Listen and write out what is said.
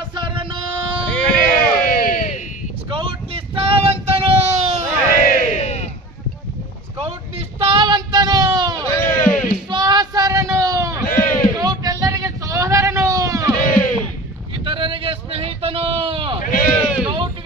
ವಿಶ್ವಾಸಾರ್ಹನು, scout ನಿಷ್ಠಾವಂತನು, scout ನಿಷ್ಠಾವಂತನು, ವಿಶ್ವಾಸಾರ್ಹನು, scout ಎಲ್ಲರಿಗೆ ಸಹೋದರನು, ಇತರರಿಗೆ ಸ್ನೇಹಿತನು, ಸ್ಕೌಟ್